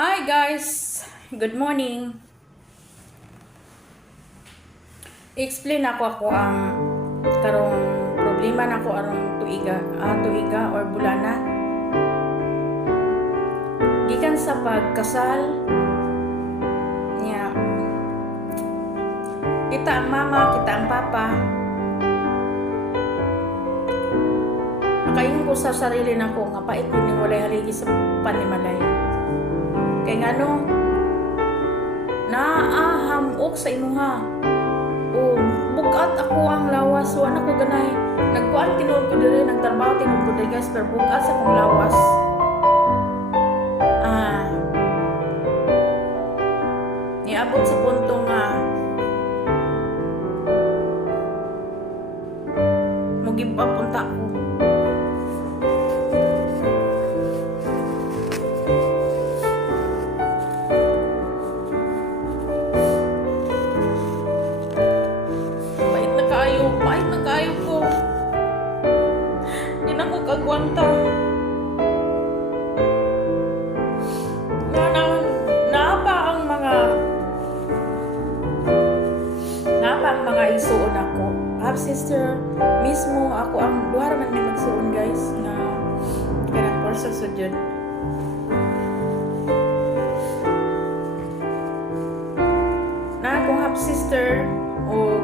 Hi guys! Good morning! I-explain ako ang karong problema nako arong tuiga or bulana. Gikan sa pagkasal niya. Kita ang mama, kita ang papa. Nakaingon ko sa sarili nako nga pait ni walay haligi sa panimalay. Kay ngano naahamok sa imuha o bugat ako ang lawas wa na ko ganay nagkuan tinuod ko diri nagtrabaho tinuod ko diri guys pero bugat sa akong lawas niabot sa punto nga mugib pa punta ko. Pait na kayo ko. Hindi na ko kagwanta. Naapa ang mga isuon ako. Half sister, mismo ako ang duha man may magsuon guys na kanang kurso sa jud. Na akong half sister o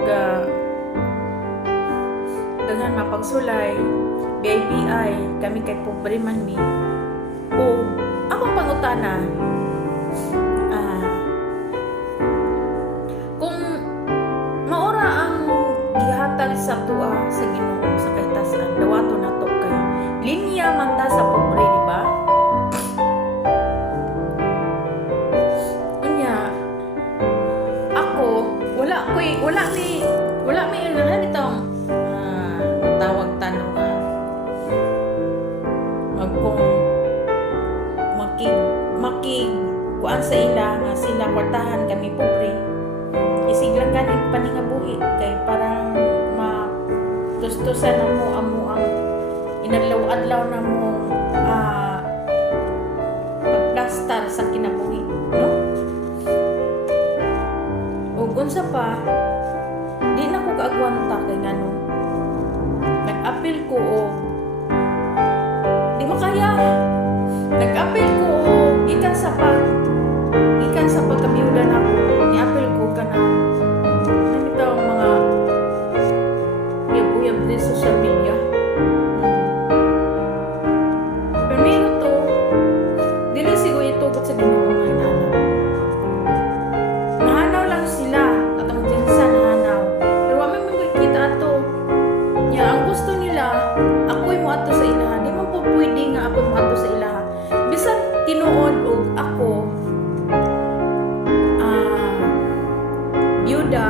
dengan mapagsulay, BIPI, kami kay pobre man mi. O, akong pangutana, kung maura ang gihatag sa tuwa sa Ginoo sa kahitasan, dawato na to kay linya man ta sa pobre, di ba? Unya, ako, wala may ilahan itong tawag tanong kung makig kuan sa ila nga sila kwartahan kami pobre isiglang kanin paningabuhi kay parang tustusan na mo ang inadlaw-adlaw na mo pagplastar sa kinabuhi, no? Ug unsa pa di na ko kaagwanta kay ngano nag-apil ko o di makaya nag-apil ko o ikan sa pagkamiulan ako ni-apil ko ka na nakita ang mga uyab-uyab din sa social media pero to dili sigo itugot sa Ginoo nga inana nahanaw lang sila at ang jensa nahanaw pero wala may kita ato nya ang gusto nila ako'y mo ato sa ilaha di man po pwede nga ako'y mo ato sa ilaha bisan tinuod og ako byuda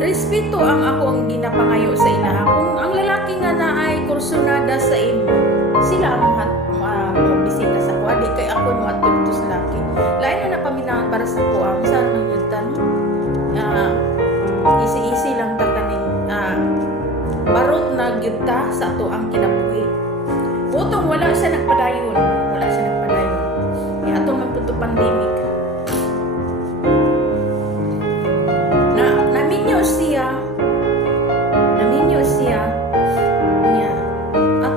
respeto ang ako ang ginapangayo sa ilaha kung ang lalaki nga naay kursunada sa imo sila ang bisita sa kuha di kay ako mo ato dito sa laki lain na napaminahan para sa kuha ang saan nang yun easy lang ta kaning barot na gyudta sa ato ang kinabuhi. Utong wala siya nagpadayon. Ni ato man puto pandemic. Naminyo siya niya. At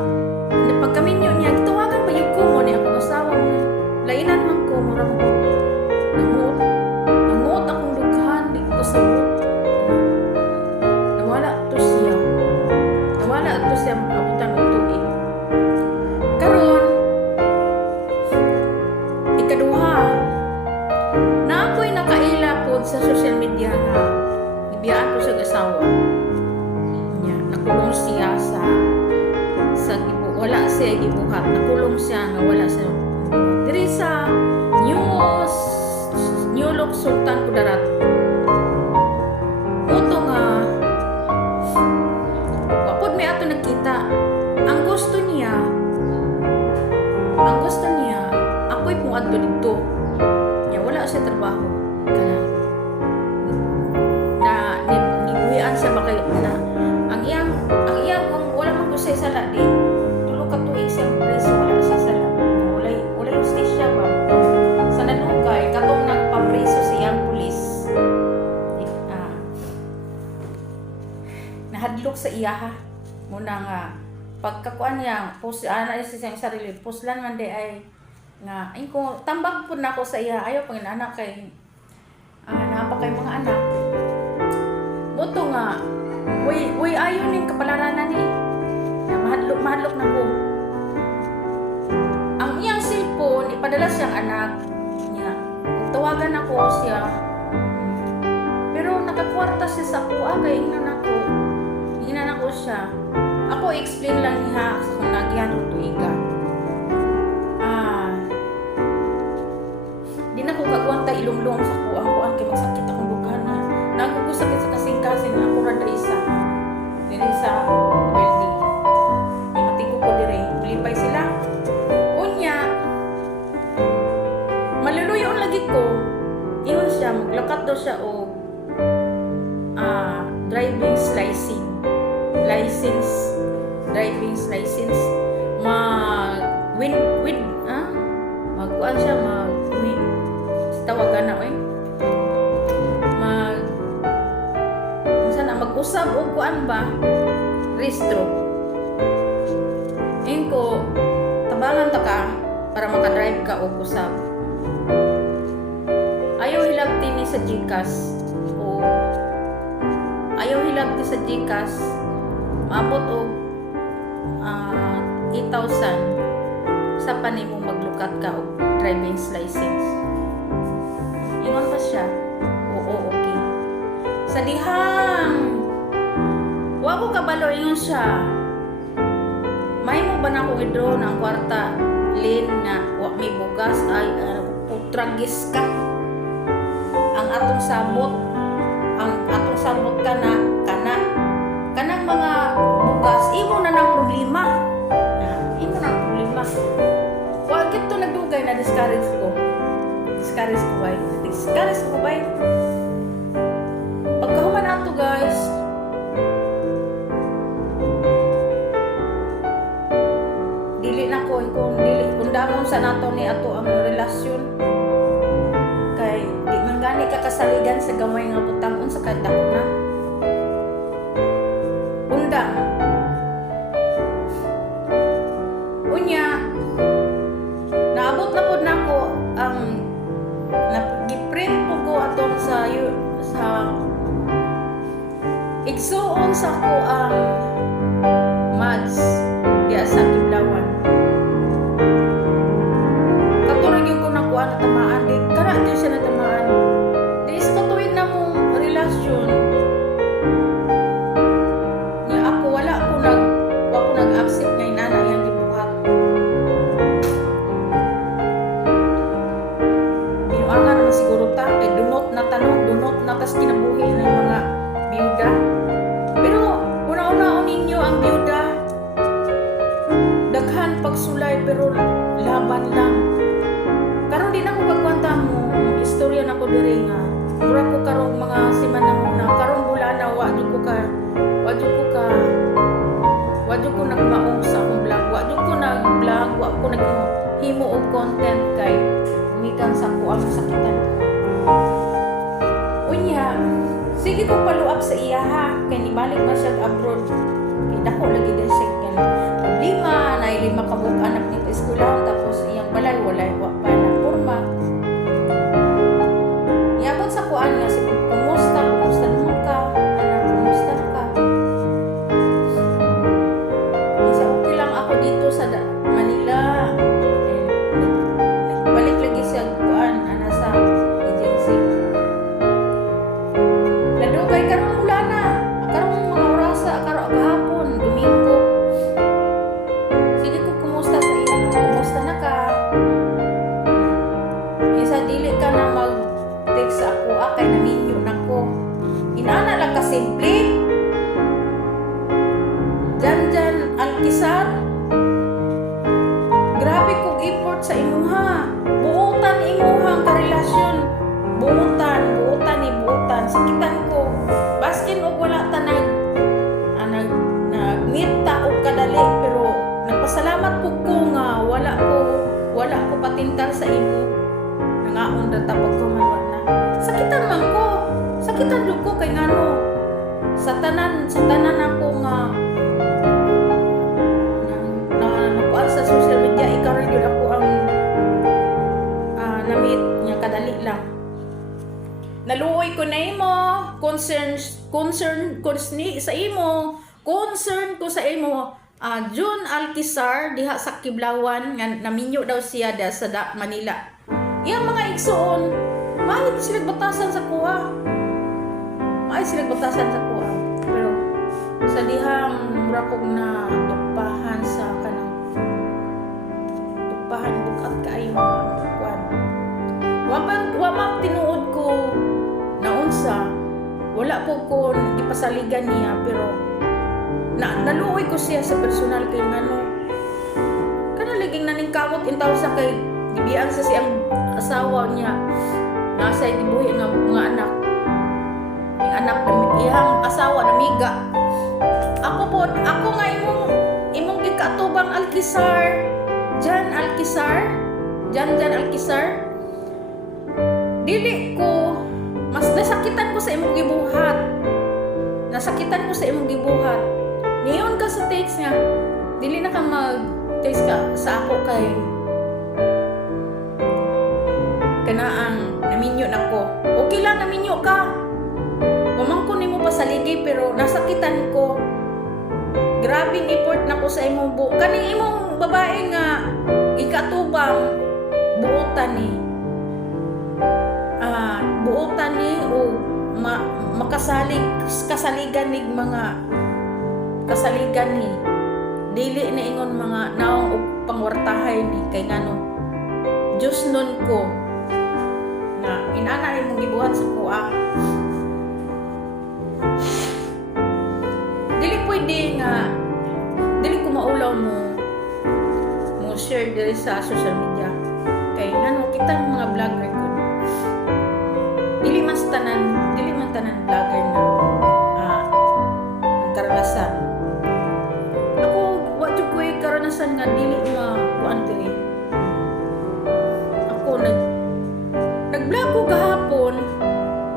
pagkaminyo niya, gitawagan pa yung kumo niya akong asawa niya. Lainan man ko, mura mo ko. Nanguot akong lughan, di ko kasabot. Nawala to siya abutan og tuig. Karon ikaduha na ako'y nakaila pod sa social media nga ibiyaan ko sa asawa niya nakulong siya sa wala siya gibuhat nakulong siya nga wala siya diri sa New Loc Sultan Kudarat uto nga wapod may ato nagkita ang gusto niya ako'y kung adto dito niya wala siya trabaho kana na nibuhian siya bakay na ang iyang kung wala man ko siya sala di tulo ka tuig siya preso wala siya sala walay justisya ba sa iya ha. Muna nga pagkakuan niya, post ana sa siyang sarili, post lang man di ay nga ay ko tambag pud nako sa iya, ayaw pang anak kay napa kay mga anak. Buto nga way ayo ning kapalaranan ni. Mahadlok na ko. Ang iyang cellphone ipadala siyang anak niya. Tawagan ako siya. Pero nakakwarta siya sa kuha kay ingnan ako siya. Ako explain lang niya sa kung nagyan o tuiga. Di na ko kagwanta ilumlong sa kuha kay magsakit akong bukan na. Nagugusakit sa kasing-kasing na ako rada isa. Dili sa building. May matigo ko dire. Lipay sila. Unya, maluluyon lagi ko. Ingon siya, maglakat daw siya o driving license magkuan siya tawagan na mag-usab o kuan ba restro ko tabangan ta ka para makadrive ka o usab ayaw hilabti ni sa GCash o ayaw hilabti sa GCash maabot og 8,000 sa panimo maglukat ka og driving license. Ingon pa siya, oo, okay. Sa dihang, wa ko kabalo ingon siya, may mo ba na akong i-draw ng kwarta, lin na, wa may bugas, ay, putragis ka. Ang atong sabot ka na, kanang mga bugas, imo na ng problema. Wa kito nagdugay na discourage ko bay. Pagkahuman ato guys, dili na ko kung damon sa nato ni ato ang relasyon kay di man gani ka kasaligan sa gamay nga butangon sa kadako na undang unya naabot na pud nako ang nagiprint po ko atong sa igsuon sa ko ang mads diya sa Kiblawan katurag yung ko nakuha na tamaan di kana ito siya na tamaan di is katuig na mong relasyon nga ako wala ko nag-accept nga inana yan gibuhat pinuangan naman siguro ta kay dunot na tas kinabuhi ng mga biyuda pero una-una ninyo ang biyuda daghan pagsulay pero laban lang karon din ako pagkwanta mo istorya na ko diri nga mura ko karong mga simanahon na karong bulana wa jud ko nagmaong sa akong vlog wa ko naghimo og content kay umikan sa ko ang sakitan unya sige ko follow up sa iya ha kay nibalik man siya abroad kay dako lagi din siya problema na 5 ka buok anak nito eskwela tapos iyang balay walay wa pa na porma iabot sa kuan nga si kumusta naman ka anak kumusta ka isa okay lang ako dito sa Manila balik lagi siya kuan ana sa agency ladugay karon mula na karong mga orasa karong gahapon Domingo sige ko kumusta sa iya kumusta na ka isa dili ka na mag text ako kay naminyo nako inana lang ka simple Janjan Alkisar grabe kog effort sa imuha buutan imuhang karelasyon buutan sakitan ko baskin og wala ta nag-meet ta og kadali pero nagpasalamat pug ko nga wala ko patintal sa imo nangaon ra ta pagkumanwa na sakitan jud ko kay ngano sa tanan ako nga nakuan sa social media, ikaw rin yun ako ang namit niya kadali lang. Naluoy ko na imo, concern ko sa imo, June Alquizar diha sa Kiblawan nga naminyo daw siya sa Manila. Iyang mga igsoon, mahit sila batasan sa kuha. Pero sa dihang mura kong na tukpahan sa kanang tukpahan bukat kaayo mga kuan. Wamang tinuod ko naunsa, wala po ko ipasaligan niya, pero naluoy ko siya sa personal kay ngano kanaliging naningkamot intaw sa kay gibian sa siyang asawa niya nasa gibuhi nga mga anak, yung anak iyang asawa namiga. Ako nga imong gikatubang Alquizar, Jan Alquizar, dili ko mas nasakitan ko sa imong gibuhat. Niyon ka sa text nga, dili na ka mag-text ka sa ako kay kanaang naminyo na ko. Okay lang, naminyo ka. Wamang ko nimo pasaligi, pero nasakitan ko. Grabing effort na ko sa imong kaning imong babae nga ikatubang buotan ni o kasaligan ni mga kasaligan ni dili na ingon mga naong pangwartahay ni kay ngano Diyos nun ko na inana ni mong gibuhat sa kuha. Dili ko maulaw mo share diri sa social media kay ngano kita mga vlogger ko dili man tanan vlogger na ang karanasan. Ako wa jud ko karanasan nga dili kuan diri. Ako nag-vlog ko gahapon,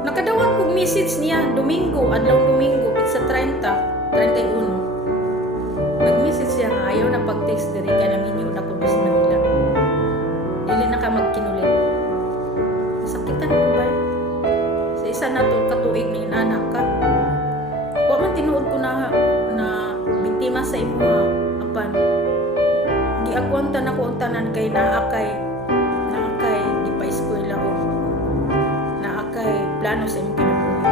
nakadawat kog message niya adlaw Domingo sa 31. Nag-message siya nga ayaw na pag-text diri kay naminyo na ko sa Manila. Dili na ka magkinulit. Sakitan ko ba? Sa isa na to katuig ni anak ka. Wa man tinuod ko na biktima sa imo apan. Giagwanta na ko ang tanan kay naakay di pa eskwela ko. Naakay plano sa imong kinabuhi.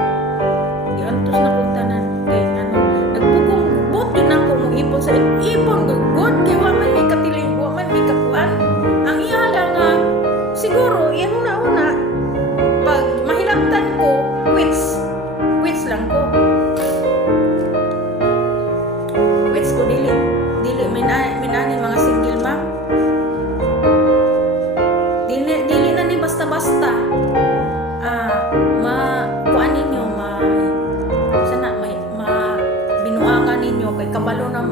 Giantos na ko ang tanan kay ngano nagpugong bot yun ako mong ipon sa ipon good kay wa man may katiling wa man may kakuan. Ang iya lang nga siguro yung una pag mahilaptan ko quits lang ko. Quits ko dili minani mga single mom. Dili na ni basta-basta. Kuan ninyo binuangan ninyo kay kabalo na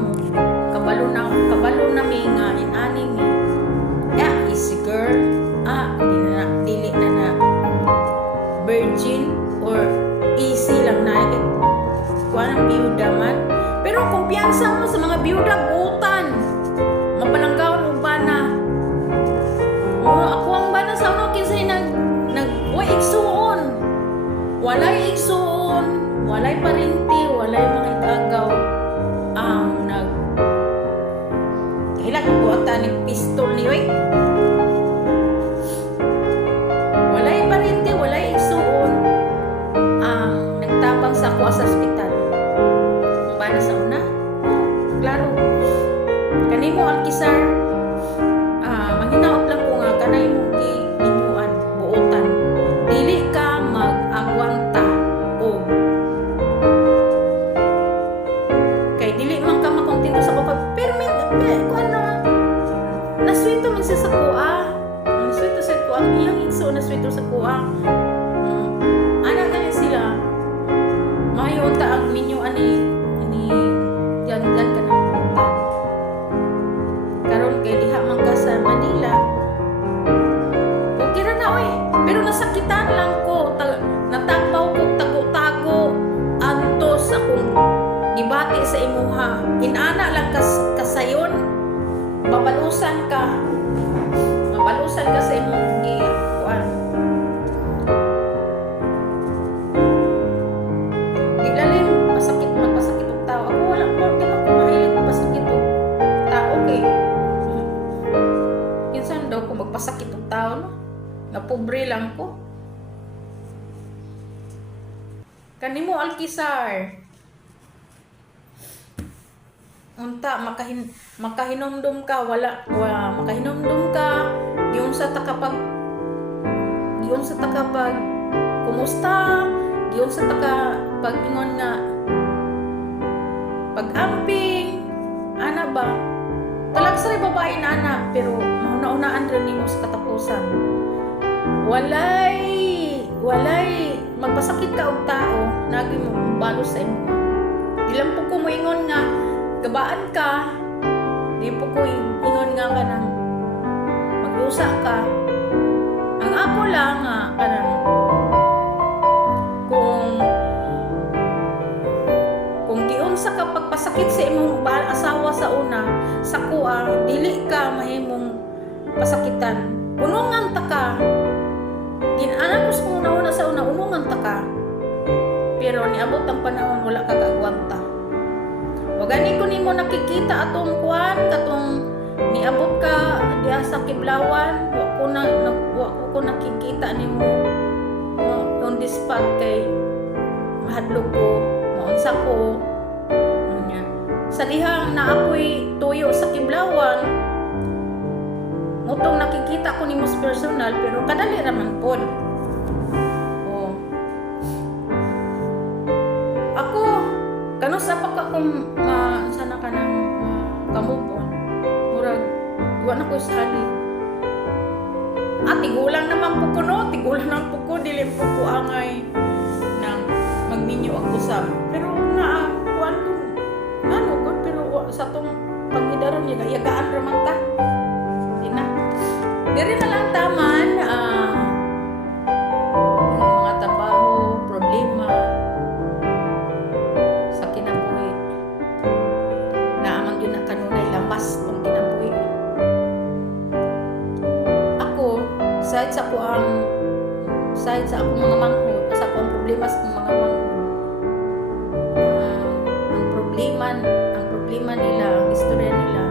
mi nga inani mi. Easy girl. Dili na virgin or easy lang na kuan ang biyuda man. Pero kumpiyansa mo sa mga biyuda butan. Mapalanggaw mo bana. Ako ang bana sa uno kinsay way igsuon. Walay igsuon, walay parinti, walay mga itagaw. Hilang ko ata ng pistol ni oy. Walay parinti, walay igsuon. Nagtabang sa ako sa ospital. Bana sa una? Klaro. Kanimo Alquizar, manghinaot lang ko nga kanay mong gibinyuan, buotan. Dili ka mag-agwanta o kay dili man ka makontento sa kapag permit kuan na naswito man siya sa kuha. Naswito sa kuha. Iyang igso naswito sa kuha. Anak na sila. Mayon ta ang minyo ani yan ka na pumunta. Karon kay diha man ka sa Manila. Okay ra na oy. Pero nasakitan lang ko. Natapaw ko tago-tago antos akong imuha inana lang kasayon, mabalusan ka sa imong kuan. Di lalim magpasakit og tao. Ako wala ko, di ako mahilig magpasakit og tao kay minsan daw ko magpasakit og tao no, na pobre lang ko. Kanimo Alkisar, unta makahinomdom ka, makahinomdom ka giun sa takapag kumusta, giun sa takapag ingon nga pag-amping ana ba talag sa babae na ana, pero mauna-unaan rin nimo sa katapusan. Walay magpasakit ka og tao nagi mo balo sa imo. Dilam po ko moingon nga gabaan ka, di po ko ingon nga kanang maglusa ka. Ang ako lang nga kanang kung giun sa ka pagpasakit sa imong asawa sa una, sa kuha dili ka mahimong pasakitan. Unungan ta ka. Ginana ko sa una sa una, unungan ta ka. Pero niabot ang panahon wala ka kaagwanta. O gani ko nimo nakikita atong kuan katong niabot ka diha sa Kiblawan, wa ko nakikita nimo on the spot kay mahadlok ko, maunsa ko. Nya. Sa dihang na ako'y tuyo sa Kiblawan, mutong nakikita ko nimo sa personal pero kadali raman pod. Ako kanus sa pa kung sana ka ng kamupon murag duwa na ko sali tigulang naman po ko no, tigulang naman po ko, dili po ko angay nang magminyo ako sa pero na kuan ko ano good, pero sa tong paghidaron niya yagaan raman ta di na diri na lang taman mga trabaho problema sa kinabuhi na amang yun na kanunay lamas pang kinabuhi. Ako side sa akong mga manghod, sa akong problema sa akong mga manghod, ang problema nila, ang istorya nila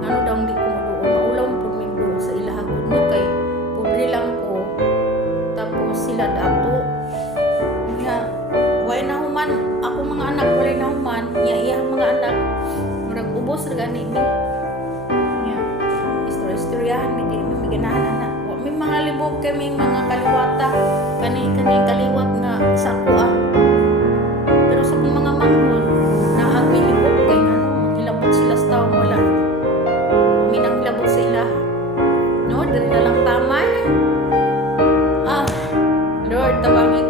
ngano daw hindi ko maulaw pagmindo sa ilahagod no kay pobre lang ko tapos sila dato nga way na human ako mga anak walay na human iya mga anak murag ubos ra gani ni nya istoryahan mi ganahan anak may mga libog kami mga kaliwata kani kaliwat nga sa kuha pero sa mga manghod na ang libog kay ngano hilabot sila sa tawo wala minang hilabot sa ilaha no diri na lang taman Lord tawagin